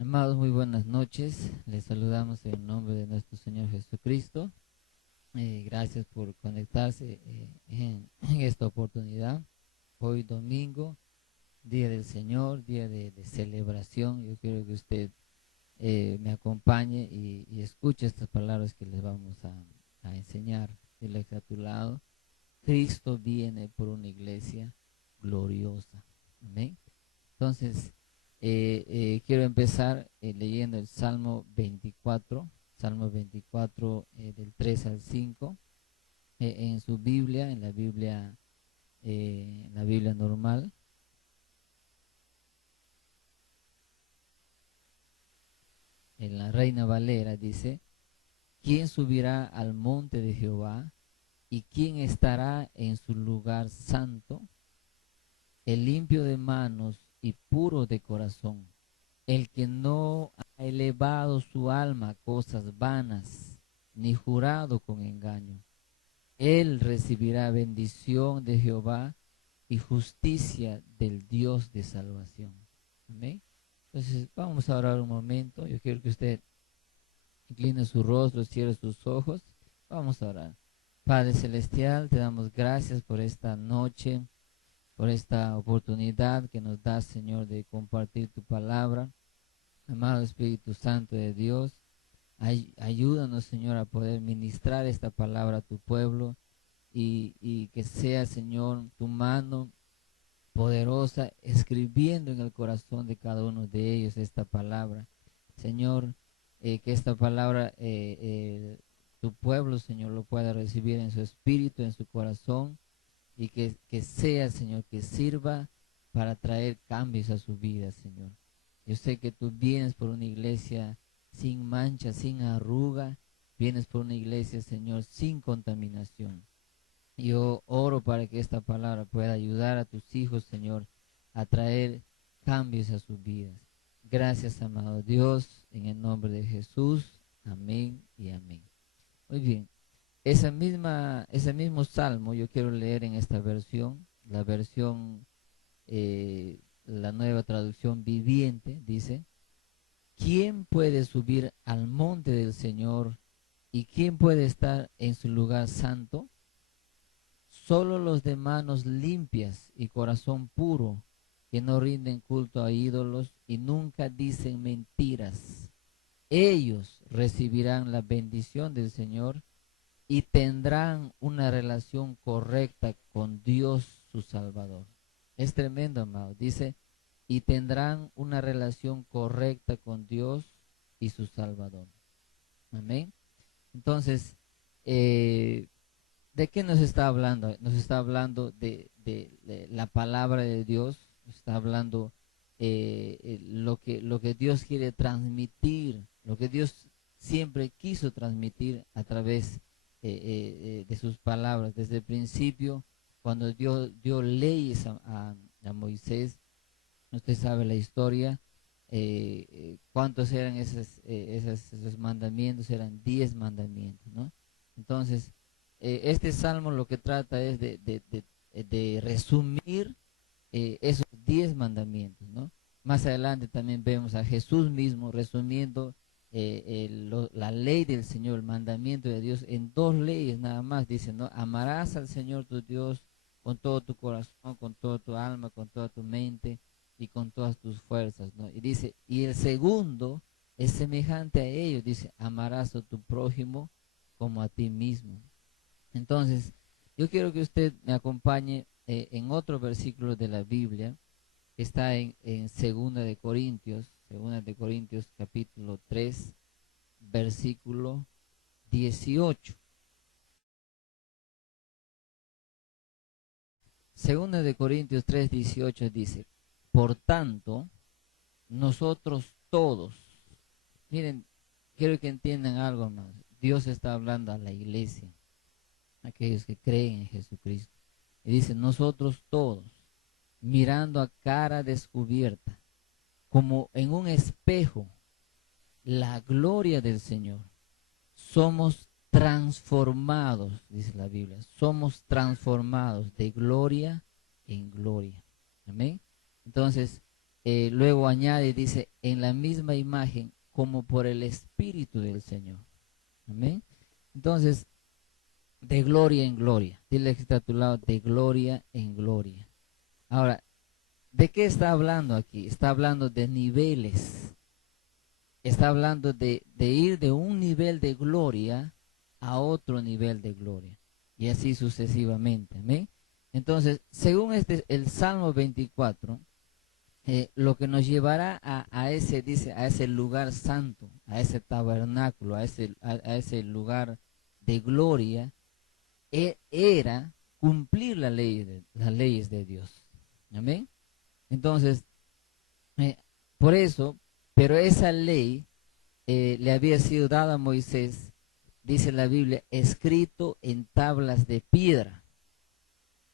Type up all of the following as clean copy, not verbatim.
Amados, muy buenas noches. Les saludamos en el nombre de nuestro Señor Jesucristo. Gracias por conectarse en esta oportunidad. Hoy domingo, Día del Señor, día de celebración. Yo quiero que usted me acompañe y escuche estas palabras que les vamos a enseñar. Dile a tu lado, Cristo viene por una iglesia gloriosa. Amén. Entonces, quiero empezar leyendo el Salmo 24 del 3 al 5, en su Biblia, en la Biblia normal. En la Reina Valera dice: ¿Quién subirá al monte de Jehová? ¿Y quién estará en su lugar santo? El limpio de manos y puro de corazón, el que no ha elevado su alma a cosas vanas, ni jurado con engaño. Él recibirá bendición de Jehová y justicia del Dios de salvación. Amén. Entonces vamos a orar un momento. Yo quiero que usted incline su rostro, cierre sus ojos. Vamos a orar. Padre Celestial, te damos gracias por esta noche, por esta oportunidad que nos das, Señor, de compartir tu palabra. Amado Espíritu Santo de Dios, ayúdanos, Señor, a poder ministrar esta palabra a tu pueblo y que sea, Señor, tu mano poderosa escribiendo en el corazón de cada uno de ellos esta palabra. Señor, que esta palabra tu pueblo, Señor, lo pueda recibir en su espíritu, en su corazón, y que sea, Señor, que sirva para traer cambios a su vida, Señor. Yo sé que tú vienes por una iglesia sin mancha, sin arruga, vienes por una iglesia, Señor, sin contaminación. Yo oro para que esta palabra pueda ayudar a tus hijos, Señor, a traer cambios a sus vidas. Gracias, amado Dios, en el nombre de Jesús. Amén y amén. Muy bien. Ese mismo salmo yo quiero leer en esta versión, la versión, la nueva traducción viviente, dice: ¿Quién puede subir al monte del Señor y quién puede estar en su lugar santo? Solo los de manos limpias y corazón puro, que no rinden culto a ídolos y nunca dicen mentiras. Ellos recibirán la bendición del Señor y tendrán una relación correcta con Dios su Salvador. Es tremendo, amado. Dice, y tendrán una relación correcta con Dios y su Salvador. Amén. Entonces, eh, ¿de qué nos está hablando? Nos está hablando de la palabra de Dios, nos está hablando lo que Dios quiere transmitir, lo que Dios siempre quiso transmitir a través de sus palabras. Desde el principio, cuando Dios dio leyes a Moisés, usted sabe la historia. ¿Cuántos eran esos mandamientos? Eran 10 mandamientos, ¿no? Entonces, este salmo lo que trata es de resumir esos 10 mandamientos, ¿no? Más adelante también vemos a Jesús mismo resumiendo la ley del Señor, el mandamiento de Dios, en dos leyes nada más. Dice, ¿no? Amarás al Señor tu Dios con todo tu corazón, con toda tu alma, con toda tu mente y con todas tus fuerzas, ¿no? Y dice, y el segundo es semejante a ellos, dice, amarás a tu prójimo como a ti mismo. Entonces, yo quiero que usted me acompañe en otro versículo de la Biblia, que está en Segunda de Corintios capítulo 3, versículo 18. Segunda de Corintios 3, 18 dice, por tanto, nosotros todos, miren, quiero que entiendan algo más. Dios está hablando a la iglesia, a aquellos que creen en Jesucristo. Y dice, nosotros todos, mirando a cara descubierta, como en un espejo, la gloria del Señor, somos transformados, dice la Biblia, somos transformados de gloria en gloria. Amén. Entonces, luego añade, dice, en la misma imagen como por el Espíritu del Señor. Amén. Entonces, de gloria en gloria. Dile que está a tu lado, de gloria en gloria. Ahora, ¿de qué está hablando aquí? Está hablando de niveles. Está hablando de ir de un nivel de gloria a otro nivel de gloria. Y así sucesivamente. ¿Amén? Entonces, según el Salmo 24, lo que nos llevará a ese, dice, a ese lugar santo, a ese tabernáculo, a ese lugar de gloria, era cumplir las leyes de Dios. Amén. Entonces, eh, por eso, pero esa ley le había sido dada a Moisés, dice la Biblia, escrito en tablas de piedra.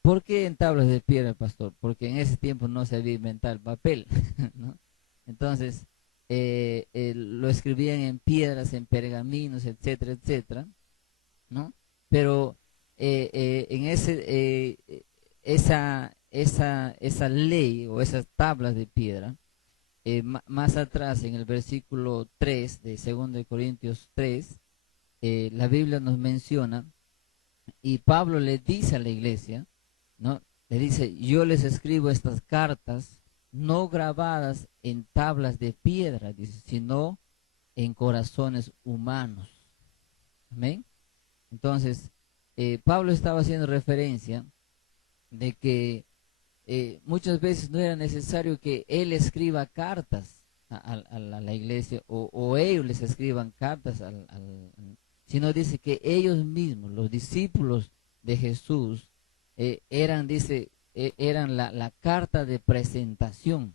¿Por qué en tablas de piedra, pastor? Porque en ese tiempo no se había inventado el papel, ¿no? Entonces, lo escribían en piedras, en pergaminos, etcétera, etcétera, ¿no? Pero en esa ley o esas tablas de piedra, más atrás en el versículo 3 de 2 Corintios 3, la Biblia nos menciona, y Pablo le dice a la iglesia, ¿no? Le dice, yo les escribo estas cartas no grabadas en tablas de piedra, dice, sino en corazones humanos. Amén. Entonces, Pablo estaba haciendo referencia de que muchas veces no era necesario que él escriba cartas a la iglesia o ellos les escriban cartas, sino dice que ellos mismos, los discípulos de Jesús, eran, dice, eran la carta de presentación,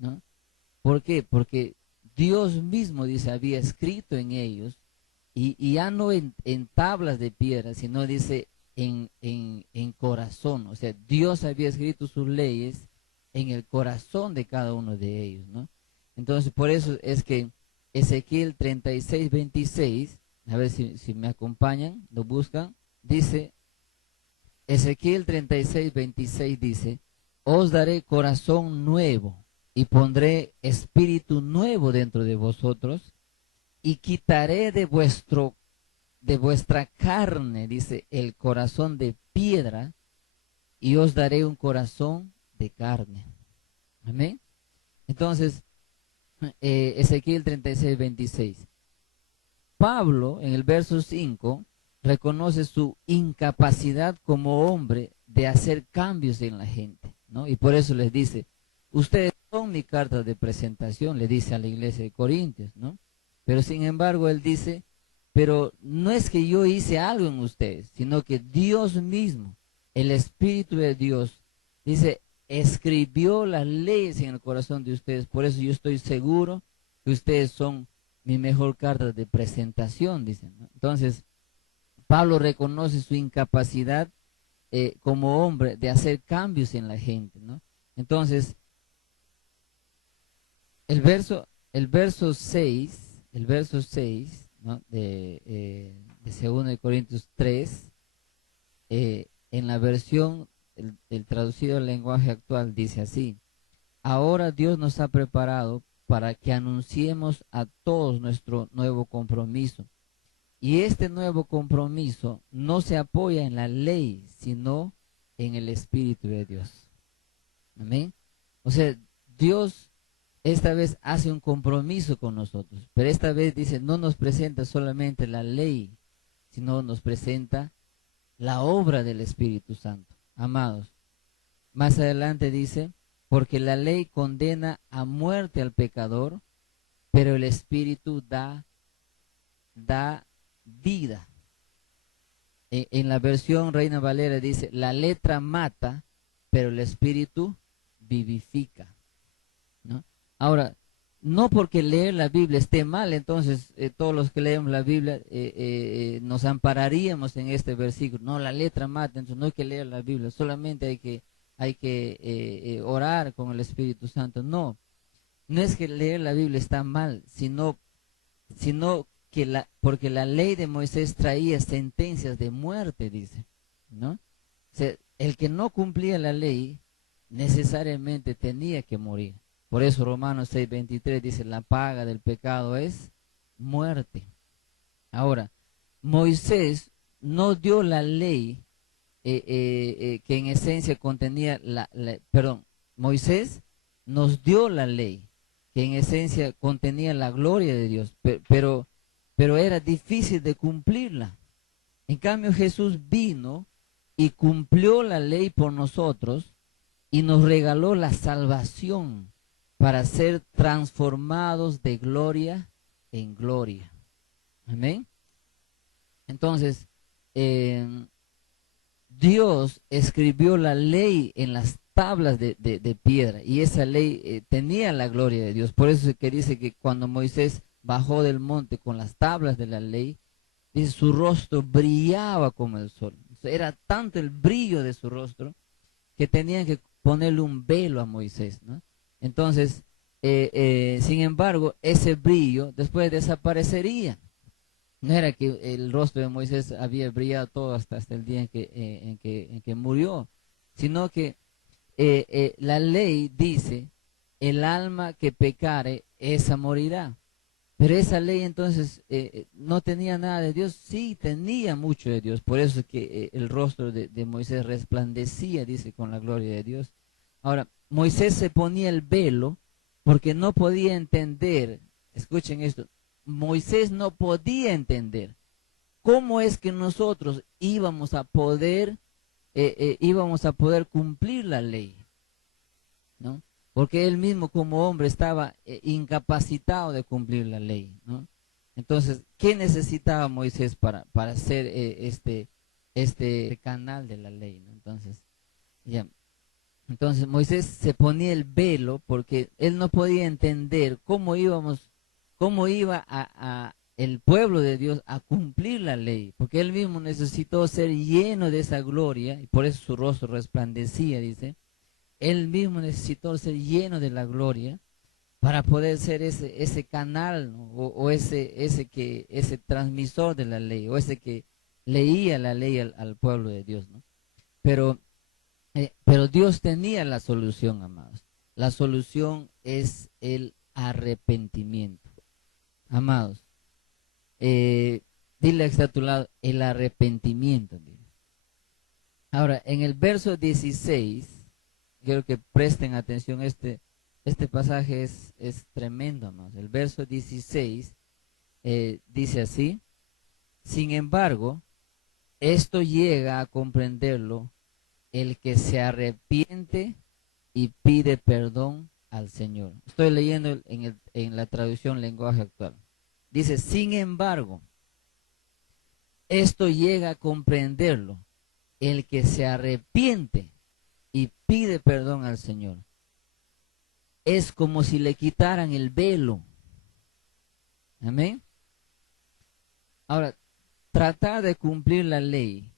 ¿no? ¿Por qué? Porque Dios mismo, dice, había escrito en ellos, y ya no en tablas de piedra, sino dice en corazón. O sea, Dios había escrito sus leyes en el corazón de cada uno de ellos, ¿no? Entonces, por eso es que Ezequiel 36, 26, a ver si me acompañan, lo buscan, dice, Ezequiel 36, 26 dice, os daré corazón nuevo y pondré espíritu nuevo dentro de vosotros y quitaré de vuestra carne, dice, el corazón de piedra y os daré un corazón de carne. Amén. Entonces, Ezequiel 36, 26. Pablo, en el verso 5, reconoce su incapacidad como hombre de hacer cambios en la gente, ¿no? Y por eso les dice, ustedes son mi carta de presentación, le dice a la iglesia de Corintios, ¿no? Pero sin embargo, él dice, pero no es que yo hice algo en ustedes, sino que Dios mismo, el Espíritu de Dios, dice, escribió las leyes en el corazón de ustedes. Por eso yo estoy seguro que ustedes son mi mejor carta de presentación, dicen, ¿no? Entonces, Pablo reconoce su incapacidad como hombre de hacer cambios en la gente, ¿no? Entonces, el verso 6, ¿no? de 2 Corintios 3, en la versión, el traducido al lenguaje actual, dice así, ahora Dios nos ha preparado para que anunciemos a todos nuestro nuevo compromiso. Y este nuevo compromiso no se apoya en la ley, sino en el Espíritu de Dios. Amén. O sea, Dios esta vez hace un compromiso con nosotros, pero esta vez dice, no nos presenta solamente la ley, sino nos presenta la obra del Espíritu Santo. Amados, más adelante dice, porque la ley condena a muerte al pecador, pero el Espíritu da vida. En la versión Reina Valera dice, la letra mata, pero el Espíritu vivifica, ¿no? Ahora, no porque leer la Biblia esté mal, entonces todos los que leemos la Biblia nos ampararíamos en este versículo. No, la letra mata, entonces no hay que leer la Biblia, solamente hay que orar con el Espíritu Santo. No, no es que leer la Biblia está mal, sino que porque la ley de Moisés traía sentencias de muerte, dice, ¿no? O sea, el que no cumplía la ley necesariamente tenía que morir. Por eso Romanos 6:23 dice, la paga del pecado es muerte. Ahora, Moisés no dio la ley que en esencia contenía perdón, Moisés nos dio la ley que en esencia contenía la gloria de Dios, pero era difícil de cumplirla. En cambio, Jesús vino y cumplió la ley por nosotros y nos regaló la salvación para ser transformados de gloria en gloria. Amén. Entonces, Dios escribió la ley en las tablas de piedra y esa ley tenía la gloria de Dios. Por eso es que dice que cuando Moisés bajó del monte con las tablas de la ley, dice, su rostro brillaba como el sol. O sea, era tanto el brillo de su rostro que tenían que ponerle un velo a Moisés, ¿no? Entonces, sin embargo, ese brillo después desaparecería. No era que el rostro de Moisés había brillado todo hasta el día en que murió, sino que la ley dice, el alma que pecare, esa morirá. Pero esa ley entonces no tenía nada de Dios, sí tenía mucho de Dios. Por eso es que el rostro de Moisés resplandecía, dice, con la gloria de Dios. Ahora, Moisés se ponía el velo porque no podía entender, escuchen esto, Moisés no podía entender cómo es que nosotros íbamos a poder cumplir la ley, ¿no? Porque él mismo como hombre estaba incapacitado de cumplir la ley, ¿no? Entonces, ¿qué necesitaba Moisés para ser este canal de la ley, ¿no? Entonces Moisés se ponía el velo porque él no podía entender cómo iba el pueblo de Dios a cumplir la ley, porque él mismo necesitó ser lleno de esa gloria y por eso su rostro resplandecía, dice. Él mismo necesitó ser lleno de la gloria para poder ser ese canal, ¿no? o ese transmisor de la ley, o ese que leía la ley al pueblo de Dios, ¿no? Pero Dios tenía la solución, amados. La solución es el arrepentimiento. Amados, dile a tu lado, el arrepentimiento. Dile. Ahora, en el verso 16, quiero que presten atención, este pasaje es tremendo, amados. El verso 16 dice así, sin embargo, esto llega a comprenderlo el que se arrepiente y pide perdón al Señor. Estoy leyendo en la traducción lenguaje actual. Dice, sin embargo, esto llega a comprenderlo el que se arrepiente y pide perdón al Señor. Es como si le quitaran el velo. Amén. Ahora, tratar de cumplir la ley,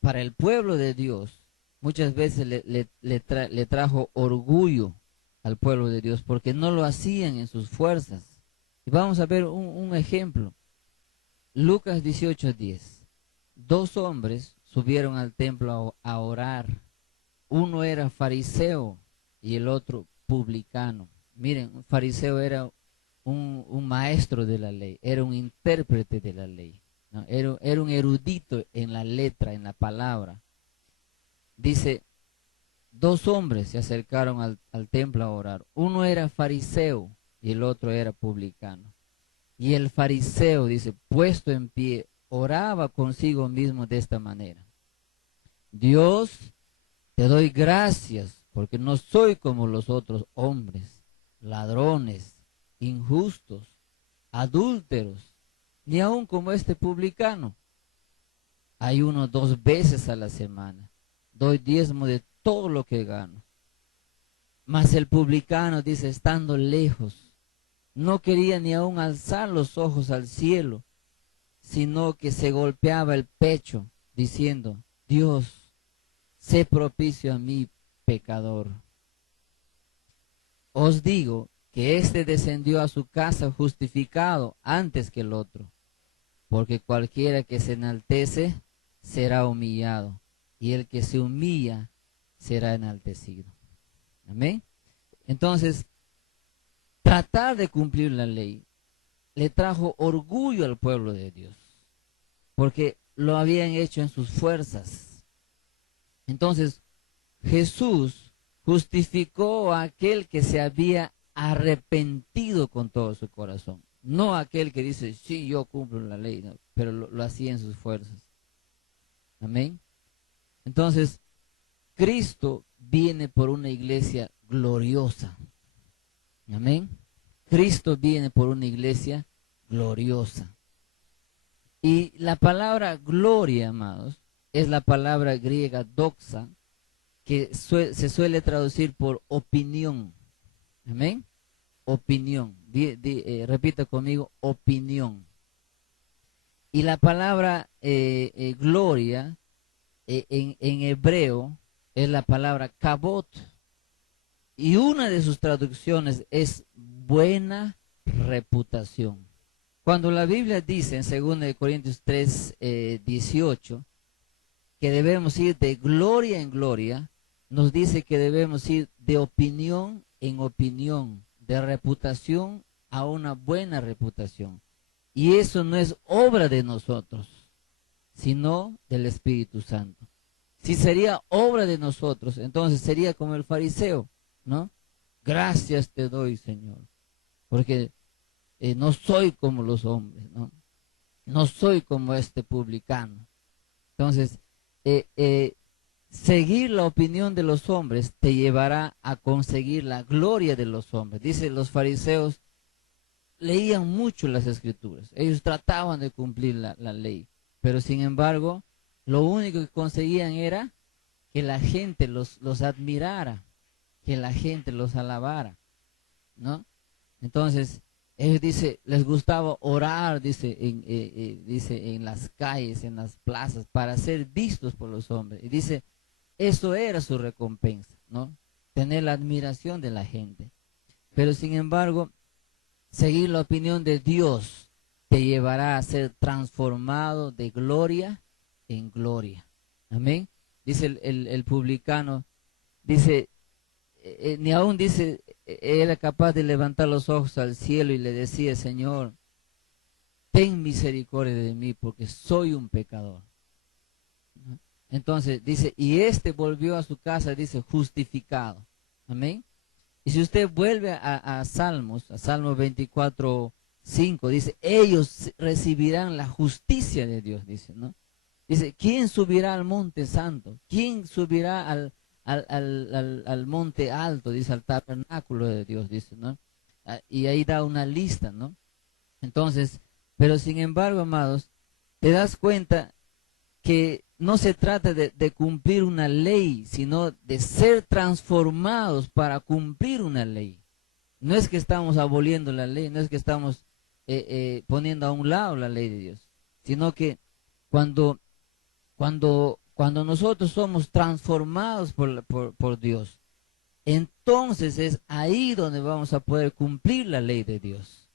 para el pueblo de Dios, muchas veces le trajo orgullo al pueblo de Dios, porque no lo hacían en sus fuerzas. Y vamos a ver un ejemplo. Lucas 18:10. 2 hombres subieron al templo a orar. Uno era fariseo y el otro publicano. Miren, un fariseo era un maestro de la ley, era un intérprete de la ley, ¿no? Era un erudito en la letra, en la palabra. Dice, 2 hombres se acercaron al templo a orar. Uno era fariseo y el otro era publicano. Y el fariseo, dice, puesto en pie, oraba consigo mismo de esta manera. Dios, te doy gracias porque no soy como los otros hombres, ladrones, injustos, adúlteros, ni aun como este publicano. Ayuno 2 veces a la semana, doy diezmo de todo lo que gano. Mas el publicano, dice, estando lejos, no quería ni aun alzar los ojos al cielo, sino que se golpeaba el pecho, diciendo, Dios, sé propicio a mí, pecador. Os digo que éste descendió a su casa justificado antes que el otro, porque cualquiera que se enaltece será humillado, y el que se humilla será enaltecido. Amén. Entonces, tratar de cumplir la ley le trajo orgullo al pueblo de Dios, porque lo habían hecho en sus fuerzas. Entonces, Jesús justificó a aquel que se había arrepentido con todo su corazón, no aquel que dice, sí, yo cumplo la ley, no, pero lo hacía en sus fuerzas. Amén. Entonces, Cristo viene por una iglesia gloriosa. Amén. Cristo viene por una iglesia gloriosa. Y la palabra gloria, amados, es la palabra griega doxa, que se suele traducir por opinión. Amén. Opinión. Repita conmigo, opinión. Y la palabra gloria en hebreo es la palabra kabot. Y una de sus traducciones es buena reputación. Cuando la Biblia dice en 2 Corintios 3, 18, que debemos ir de gloria en gloria, nos dice que debemos ir de opinión en opinión, de reputación a una buena reputación. Y eso no es obra de nosotros, sino del Espíritu Santo. Si sería obra de nosotros, entonces sería como el fariseo, ¿no? Gracias te doy, Señor, porque no soy como los hombres, ¿no? No soy como este publicano. Entonces, seguir la opinión de los hombres te llevará a conseguir la gloria de los hombres. Dice, los fariseos leían mucho las escrituras, ellos trataban de cumplir la ley, pero sin embargo, lo único que conseguían era que la gente los admirara, que la gente los alabara, ¿no? Entonces, ellos dice, les gustaba orar, dice en las calles, en las plazas, para ser vistos por los hombres. Y dice, eso era su recompensa, ¿no? Tener la admiración de la gente. Pero sin embargo, seguir la opinión de Dios te llevará a ser transformado de gloria en gloria. Amén. Dice el publicano, dice, ni aún dice, era capaz de levantar los ojos al cielo y le decía, Señor, ten misericordia de mí porque soy un pecador. ¿No? Entonces dice, y este volvió a su casa, dice, justificado. Amén. Y si usted vuelve a Salmos, a Salmo 24:5, dice, ellos recibirán la justicia de Dios, dice, ¿no? Dice, ¿quién subirá al monte santo? ¿Quién subirá al monte alto? Dice, al tabernáculo de Dios, dice, ¿no? Y ahí da una lista, ¿no? Entonces, pero sin embargo, amados, te das cuenta que no se trata de cumplir una ley, sino de ser transformados para cumplir una ley. No es que estamos aboliendo la ley, no es que estamos poniendo a un lado la ley de Dios, sino que cuando nosotros somos transformados por Dios, entonces es ahí donde vamos a poder cumplir la ley de Dios.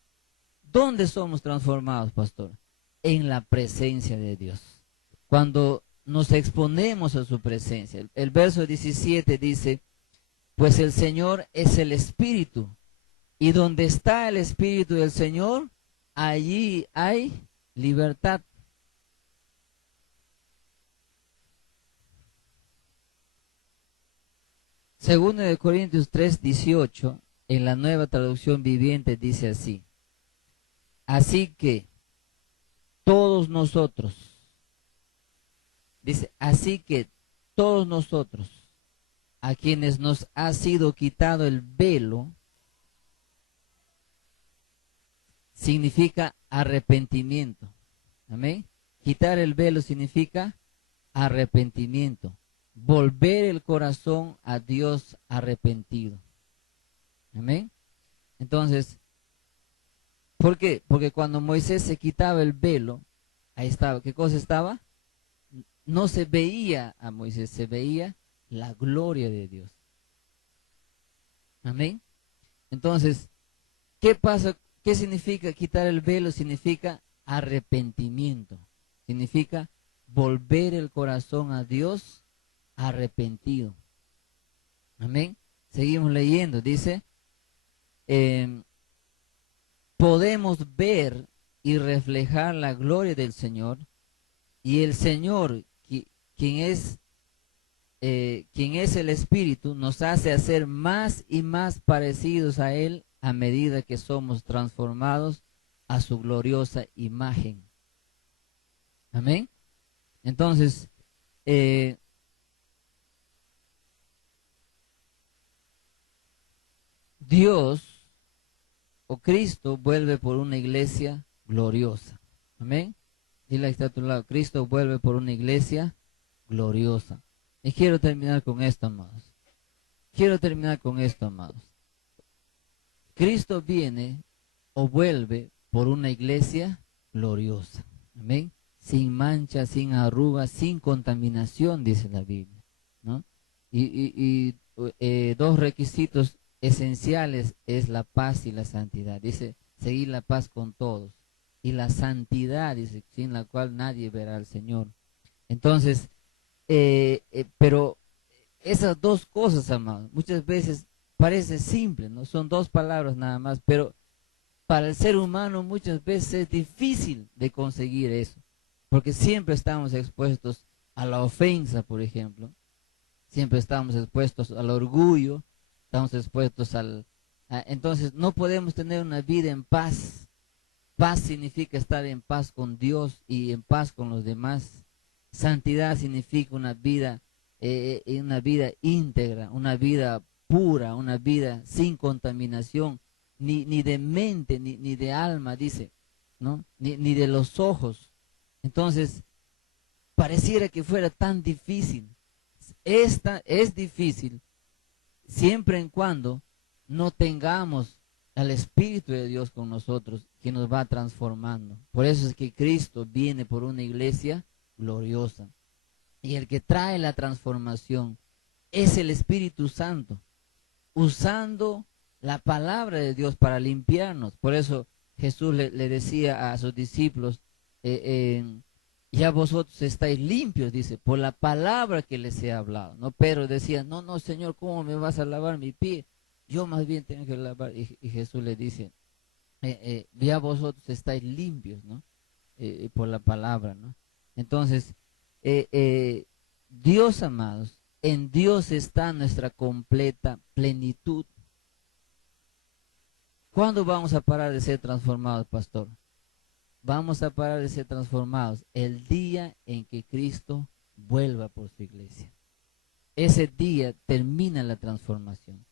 ¿Dónde somos transformados, pastor? En la presencia de Dios. Cuando nos exponemos a su presencia. El verso 17 dice, pues el Señor es el Espíritu, y donde está el Espíritu del Señor, allí hay libertad. Segundo de Corintios 3:18, en la Nueva Traducción Viviente dice así, así que todos nosotros, dice, así que todos nosotros, a quienes nos ha sido quitado el velo, significa arrepentimiento. Amén. Quitar el velo significa arrepentimiento. Volver el corazón a Dios arrepentido. Amén. Entonces, ¿por qué? Porque cuando Moisés se quitaba el velo, ahí estaba, ¿qué cosa estaba? No se veía a Moisés, se veía la gloria de Dios. Amén. Entonces, ¿qué pasa? ¿Qué significa quitar el velo? Significa arrepentimiento. Significa volver el corazón a Dios arrepentido. Amén. Seguimos leyendo, dice, podemos ver y reflejar la gloria del Señor, y el Señor, quien es el Espíritu, nos hace hacer más y más parecidos a Él a medida que somos transformados a su gloriosa imagen. Amén. Entonces, Dios o Cristo vuelve por una iglesia gloriosa. Amén. Dile que está a tu lado, Cristo vuelve por una iglesia gloriosa. Y quiero terminar con esto, amados. Quiero terminar con esto, amados. Cristo viene o vuelve por una iglesia gloriosa. Amén. Sin mancha, sin arruga, sin contaminación, dice la Biblia, ¿no? Y dos requisitos esenciales es la paz y la santidad. Dice, seguir la paz con todos. Y la santidad, dice, sin la cual nadie verá al Señor. Entonces, pero esas dos cosas, amados, muchas veces parece simple, ¿no? Son dos palabras nada más, pero para el ser humano muchas veces es difícil de conseguir eso, porque siempre estamos expuestos a la ofensa, por ejemplo, siempre estamos expuestos al orgullo, estamos expuestos entonces no podemos tener una vida en paz. Paz significa estar en paz con Dios y en paz con los demás. Santidad significa una vida íntegra, una vida pura, una vida sin contaminación, ni de mente, ni de alma, dice, ¿no? Ni de los ojos. Entonces, pareciera que fuera tan difícil. Esta es difícil siempre en cuando no tengamos al Espíritu de Dios con nosotros, que nos va transformando. Por eso es que Cristo viene por una iglesia gloriosa. Y el que trae la transformación es el Espíritu Santo, usando la palabra de Dios para limpiarnos. Por eso Jesús le decía a sus discípulos, ya vosotros estáis limpios, dice, por la palabra que les he hablado. ¿No? Pedro decía, no, Señor, ¿cómo me vas a lavar mi pie? Yo más bien tengo que lavar. Y Jesús le dice, ya vosotros estáis limpios, ¿no? Por la palabra, ¿no? Entonces, Dios, amados, en Dios está nuestra completa plenitud. ¿Cuándo vamos a parar de ser transformados, pastor? Vamos a parar de ser transformados el día en que Cristo vuelva por su iglesia. Ese día termina la transformación.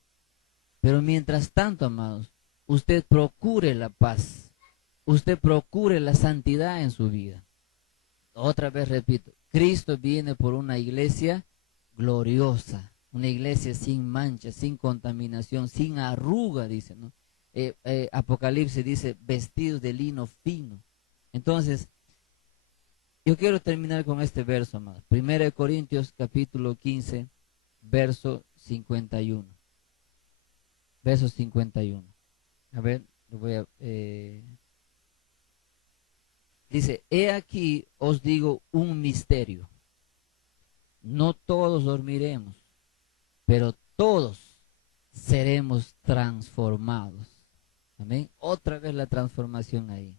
Pero mientras tanto, amados, usted procure la paz, usted procure la santidad en su vida. Otra vez repito, Cristo viene por una iglesia gloriosa, una iglesia sin mancha, sin contaminación, sin arruga, dice, ¿no? Apocalipsis dice, vestidos de lino fino. Entonces, yo quiero terminar con este verso, amados. 1 Corintios capítulo 15, verso 51. Verso 51. A ver, lo voy a... dice, he aquí os digo un misterio. No todos dormiremos, pero todos seremos transformados. Amén. Otra vez la transformación ahí.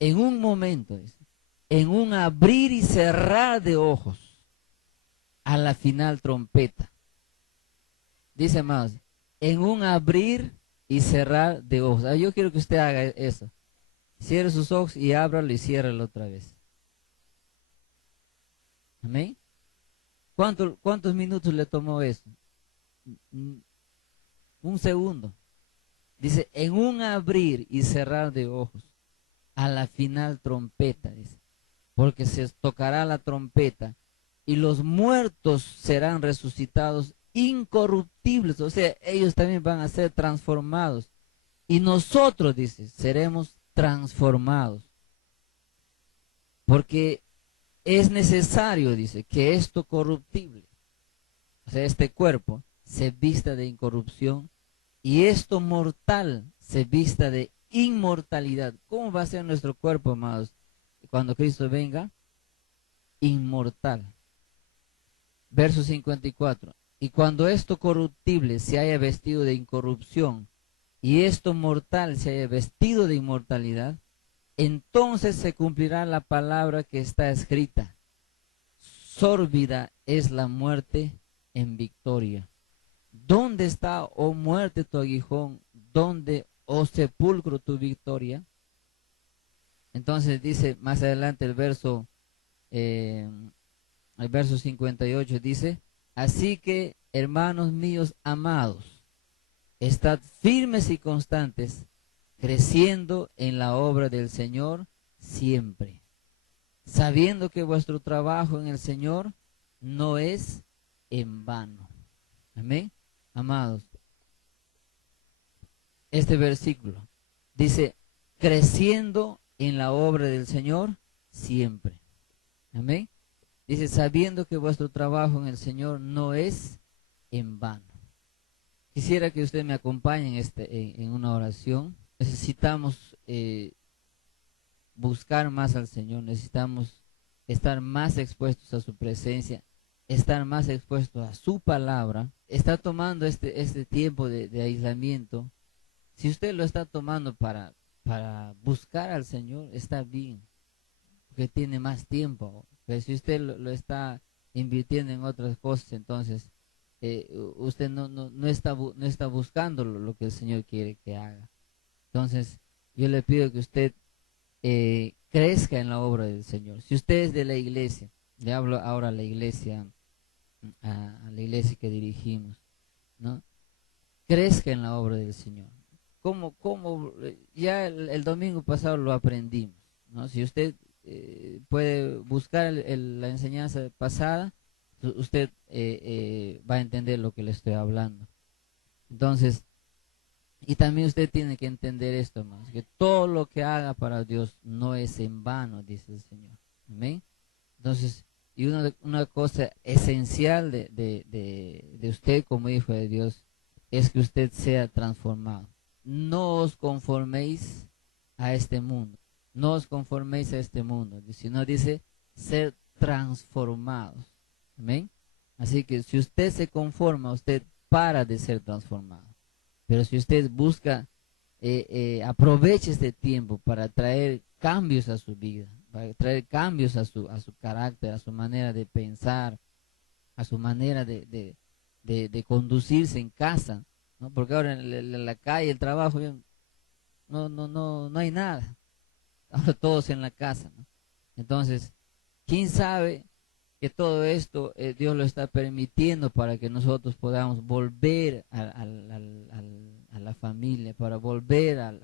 En un momento, dice, en un abrir y cerrar de ojos, a la final trompeta. Dice más, en un abrir y cerrar de ojos. Yo quiero que usted haga eso. Cierre sus ojos y ábralo y ciérralo otra vez. Amén. ¿Cuántos minutos le tomó eso? Un segundo. Dice, en un abrir y cerrar de ojos, a la final trompeta, dice, porque se tocará la trompeta y los muertos serán resucitados incorruptibles, o sea, ellos también van a ser transformados. Y nosotros, dice, seremos transformados. Porque es necesario, dice, que esto corruptible, o sea, este cuerpo, se vista de incorrupción y esto mortal se vista de inmortalidad. ¿Cómo va a ser nuestro cuerpo, amados, cuando Cristo venga? Inmortal. Verso 54. Y cuando esto corruptible se haya vestido de incorrupción, y esto mortal se haya vestido de inmortalidad, entonces se cumplirá la palabra que está escrita: sórbida es la muerte en victoria. ¿Dónde está, oh muerte, tu aguijón? ¿Dónde, oh sepulcro, tu victoria? Entonces dice más adelante el verso 58, dice: así que, hermanos míos amados, estad firmes y constantes, creciendo en la obra del Señor siempre, sabiendo que vuestro trabajo en el Señor no es en vano. Amén. Amados, este versículo dice: creciendo en la obra del Señor siempre. Amén. Dice: sabiendo que vuestro trabajo en el Señor no es en vano. Quisiera que usted me acompañe en una oración. Necesitamos buscar más al Señor, necesitamos estar más expuestos a su presencia, estar más expuestos a su palabra. Está tomando este tiempo de aislamiento. Si usted lo está tomando para buscar al Señor, está bien, porque tiene más tiempo. Pero si usted lo está invirtiendo en otras cosas, entonces usted no está buscando lo que el Señor quiere que haga. Entonces, yo le pido que usted crezca en la obra del Señor. Si usted es de la iglesia, le hablo ahora a la iglesia, a la iglesia que dirigimos, ¿no? Crezca en la obra del Señor. Como ya el domingo pasado lo aprendimos, ¿no? Si usted puede buscar la enseñanza pasada, usted va a entender lo que le estoy hablando. Entonces, y también usted tiene que entender esto, hermanos, que todo lo que haga para Dios no es en vano, dice el Señor. Amén. Entonces, y una cosa esencial de usted como hijo de Dios es que usted sea transformado. No os conforméis a este mundo. No os conforméis a este mundo, sino dice ser transformados. Amén. Así que si usted se conforma, usted para de ser transformado. Pero si usted busca, aproveche este tiempo para traer cambios a su vida, para traer cambios a su carácter, a su manera de pensar, a su manera de conducirse en casa, ¿no? Porque ahora en la calle, el trabajo, no hay nada. Ahora todos en la casa, ¿no? Entonces, ¿quién sabe que todo esto Dios lo está permitiendo para que nosotros podamos volver a la familia, para volver a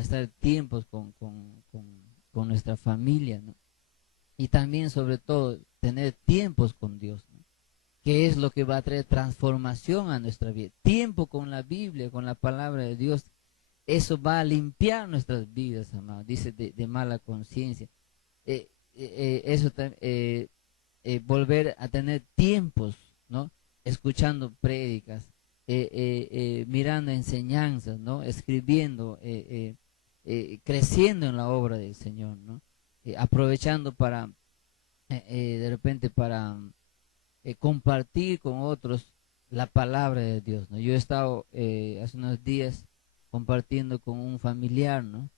estar tiempos con nuestra familia, ¿no? Y también, sobre todo, tener tiempos con Dios, ¿no? Que es lo que va a traer transformación a nuestra vida. Tiempo con la Biblia, con la palabra de Dios, eso va a limpiar nuestras vidas, amados. Dice de mala conciencia. Eso también. Volver a tener tiempos, ¿no? Escuchando prédicas, mirando enseñanzas, ¿no? Escribiendo, creciendo en la obra del Señor, ¿no? Aprovechando para, de repente, para compartir con otros la palabra de Dios, ¿no? Yo he estado hace unos días compartiendo con un familiar, ¿no?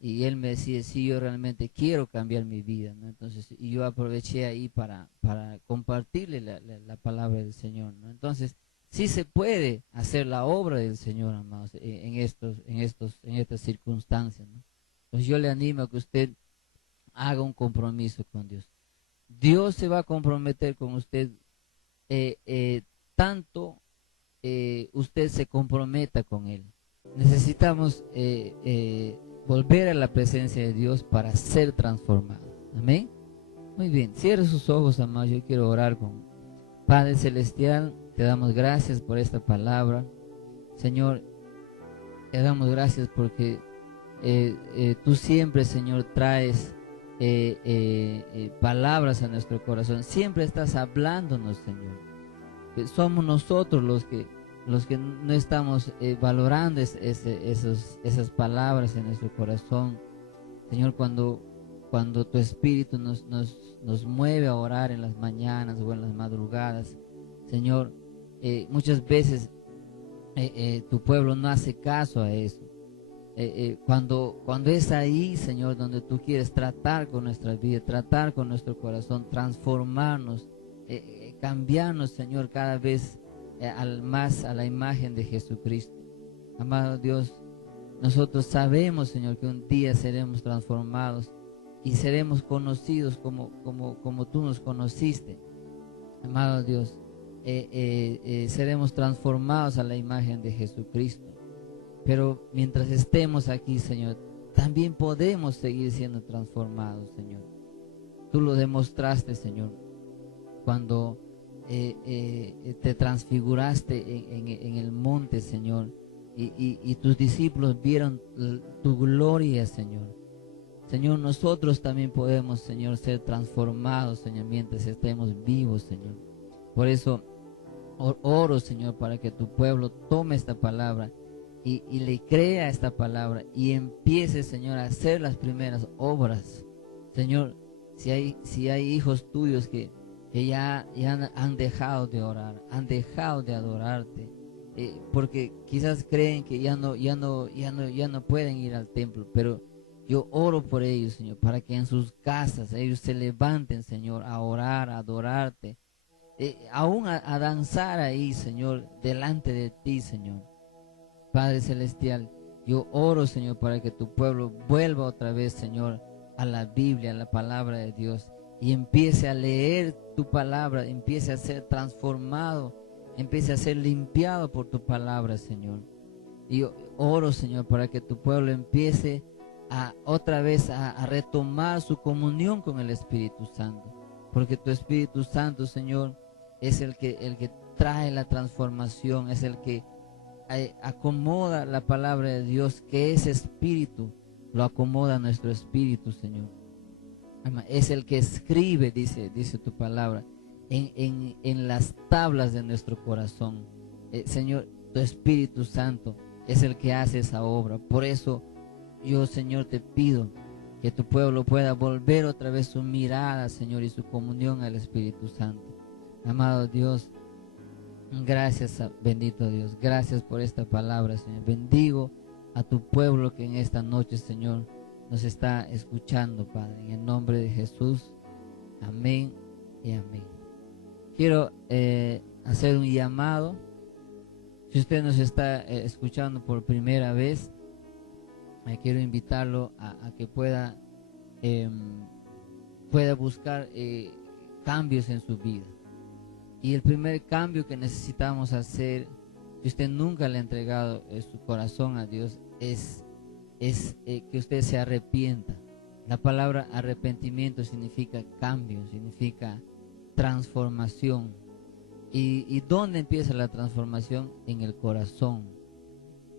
Y él me decía: sí, yo realmente quiero cambiar mi vida, ¿no? Entonces, y yo aproveché ahí para compartirle la palabra del Señor, ¿no? Entonces, sí se puede hacer la obra del Señor, amados, en estas circunstancias, ¿no? Pues yo le animo a que usted haga un compromiso con Dios. Dios se va a comprometer con usted, tanto usted se comprometa con Él. Necesitamos volver a la presencia de Dios para ser transformados. Amén. Muy bien, cierre sus ojos, amados. Yo quiero orar con Padre Celestial. Te damos gracias por esta palabra, Señor. Te damos gracias porque tú siempre, Señor, traes palabras a nuestro corazón. Siempre estás hablándonos, Señor. Somos nosotros los que no estamos valorando esas palabras en nuestro corazón, Señor. Cuando cuando tu espíritu nos mueve a orar en las mañanas o en las madrugadas, Señor, muchas veces tu pueblo no hace caso a eso. Cuando es ahí, Señor, donde tú quieres tratar con nuestra vida, tratar con nuestro corazón, transformarnos, cambiarnos, Señor, cada vez más a la imagen de Jesucristo. Amado Dios, nosotros sabemos, Señor, que un día seremos transformados y seremos conocidos como tú nos conociste. Amado Dios, seremos transformados a la imagen de Jesucristo. Pero mientras estemos aquí, Señor, también podemos seguir siendo transformados, Señor. Tú lo demostraste, Señor, cuando te transfiguraste en el monte, Señor, y tus discípulos vieron tu gloria, Señor. Señor, nosotros también podemos, Señor, ser transformados, Señor, mientras estemos vivos, Señor. Por eso oro, Señor, para que tu pueblo tome esta palabra y le crea esta palabra y empiece, Señor, a hacer las primeras obras. Señor, si hay hijos tuyos que ya han dejado de orar, han dejado de adorarte, porque quizás creen que ya no pueden ir al templo, pero yo oro por ellos, Señor, para que en sus casas ellos se levanten, Señor, a orar, a adorarte, aún a danzar ahí, Señor, delante de ti, Señor. Padre Celestial, yo oro, Señor, para que tu pueblo vuelva otra vez, Señor, a la Biblia, a la palabra de Dios, y empiece a leer tu palabra, empiece a ser transformado, empiece a ser limpiado por tu palabra, Señor. Y yo oro, Señor, para que tu pueblo empiece otra vez a retomar su comunión con el Espíritu Santo, porque tu Espíritu Santo, Señor, es el que trae la transformación, es el que acomoda la palabra de Dios, que es espíritu, lo acomoda nuestro espíritu, Señor. Es el que escribe, dice tu palabra, en las tablas de nuestro corazón. Señor, tu Espíritu Santo es el que hace esa obra. Por eso yo, Señor, te pido que tu pueblo pueda volver otra vez su mirada, Señor, y su comunión al Espíritu Santo. Amado Dios, gracias, bendito Dios, gracias por esta palabra, Señor. Bendigo a tu pueblo que en esta noche, Señor, nos está escuchando, Padre, en el nombre de Jesús. Amén y amén. Quiero hacer un llamado. Si usted nos está escuchando por primera vez, quiero invitarlo a que pueda buscar cambios en su vida. Y el primer cambio que necesitamos hacer, si usted nunca le ha entregado su corazón a Dios, es que usted se arrepienta. La palabra arrepentimiento significa cambio, significa transformación. ¿Y dónde empieza la transformación? En el corazón.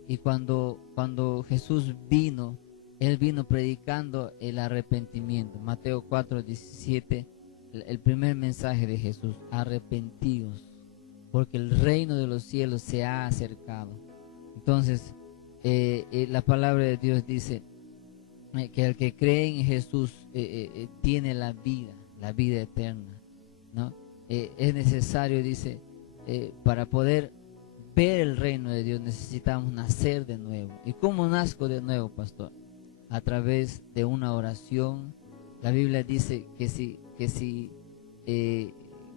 Y cuando Jesús vino, Él vino predicando el arrepentimiento. Mateo 4:17. El primer mensaje de Jesús: arrepentidos, porque el reino de los cielos se ha acercado. Entonces, la palabra de Dios dice que el que cree en Jesús tiene la vida eterna, ¿no? Es necesario, dice, para poder ver el reino de Dios necesitamos nacer de nuevo. ¿Y cómo nazco de nuevo, pastor? A través de una oración. La Biblia dice que si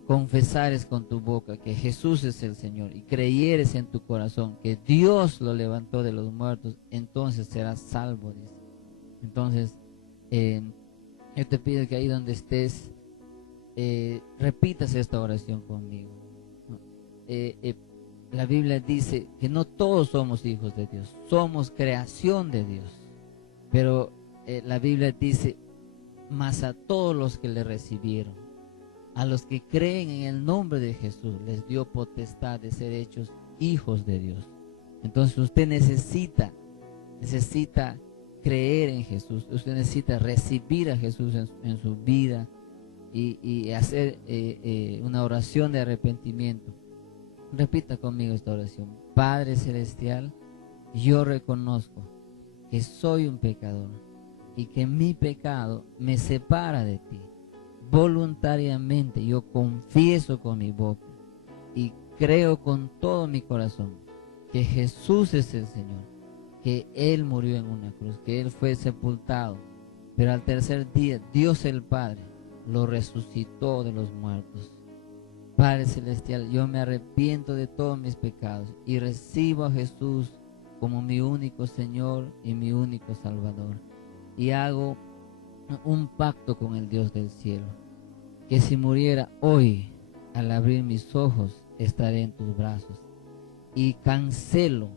confesares con tu boca que Jesús es el Señor y creyeres en tu corazón que Dios lo levantó de los muertos, entonces serás salvo, dice. Entonces, yo te pido que ahí donde estés, repitas esta oración conmigo, ¿no? La Biblia dice que no todos somos hijos de Dios, somos creación de Dios, pero la Biblia dice: mas a todos los que le recibieron, a los que creen en el nombre de Jesús, les dio potestad de ser hechos hijos de Dios. Entonces usted necesita creer en Jesús, usted necesita recibir a Jesús en su vida y hacer una oración de arrepentimiento. Repita conmigo esta oración: Padre Celestial, yo reconozco que soy un pecador, y que mi pecado me separa de ti. Voluntariamente yo confieso con mi boca y creo con todo mi corazón que Jesús es el Señor, que Él murió en una cruz, que Él fue sepultado, pero al tercer día Dios el Padre lo resucitó de los muertos. Padre Celestial, yo me arrepiento de todos mis pecados y recibo a Jesús como mi único Señor y mi único Salvador. Y hago un pacto con el Dios del cielo, que si muriera hoy, al abrir mis ojos, estaré en tus brazos. Y cancelo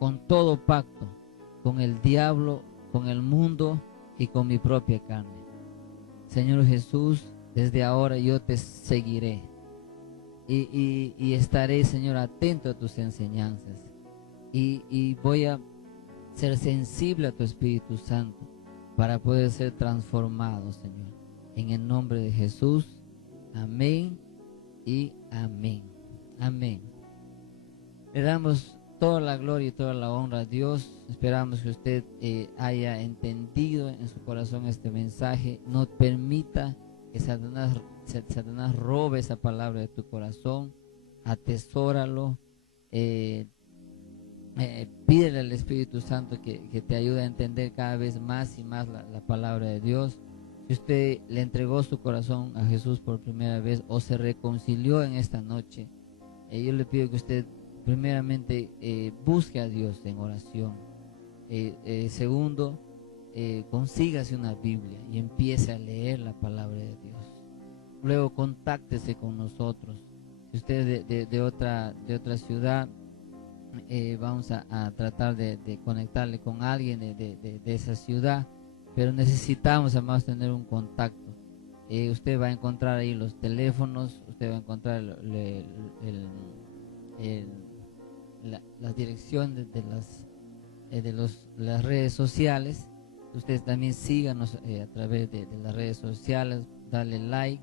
con todo pacto, con el diablo, con el mundo y con mi propia carne. Señor Jesús, desde ahora yo te seguiré. Y estaré, Señor, atento a tus enseñanzas. Y voy a ser sensible a tu Espíritu Santo para poder ser transformado, Señor. En el nombre de Jesús. Amén y amén. Amén. Le damos toda la gloria y toda la honra a Dios. Esperamos que usted haya entendido en su corazón este mensaje. No permita que Satanás robe esa palabra de tu corazón. Atesóralo. Pídele al Espíritu Santo que te ayude a entender cada vez más y más la palabra de Dios. Si usted le entregó su corazón a Jesús por primera vez o se reconcilió en esta noche, yo le pido que usted primeramente busque a Dios en oración. Segundo, consígase una Biblia y empiece a leer la palabra de Dios. Luego contáctese con nosotros. Si usted es de otra ciudad, vamos a tratar de conectarle con alguien de esa ciudad, pero necesitamos además tener un contacto. Usted va a encontrar ahí los teléfonos, usted va a encontrar la dirección de las redes sociales. Ustedes también síganos a través de las redes sociales, dale like,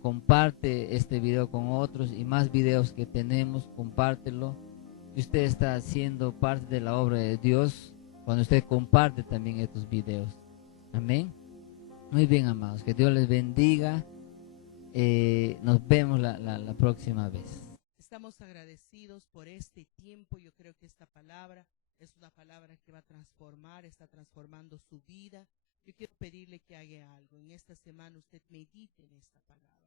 comparte este video con otros y más videos que tenemos, compártelo. Y usted está haciendo parte de la obra de Dios cuando usted comparte también estos videos. Amén. Muy bien, amados, que Dios les bendiga. Nos vemos la próxima vez. Estamos agradecidos por este tiempo. Yo creo que esta palabra es una palabra que va a transformar, está transformando su vida. Yo quiero pedirle que haga algo. En esta semana usted medite en esta palabra.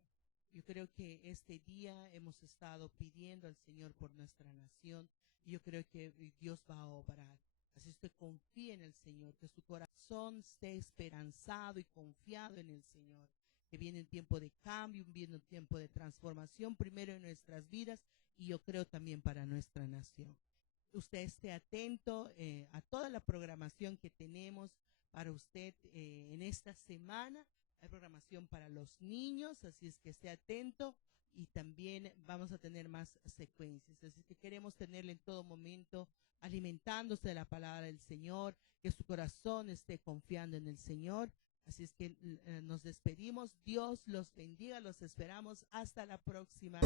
Yo creo que este día hemos estado pidiendo al Señor por nuestra nación y yo creo que Dios va a obrar. Así usted confíe en el Señor, que su corazón esté esperanzado y confiado en el Señor. Que viene un tiempo de cambio, viene un tiempo de transformación, primero en nuestras vidas y yo creo también para nuestra nación. Usted esté atento a toda la programación que tenemos para usted en esta semana. Hay programación para los niños, así es que esté atento y también vamos a tener más secuencias. Así que queremos tenerle en todo momento alimentándose de la palabra del Señor, que su corazón esté confiando en el Señor. Así es que nos despedimos. Dios los bendiga. Los esperamos. Hasta la próxima.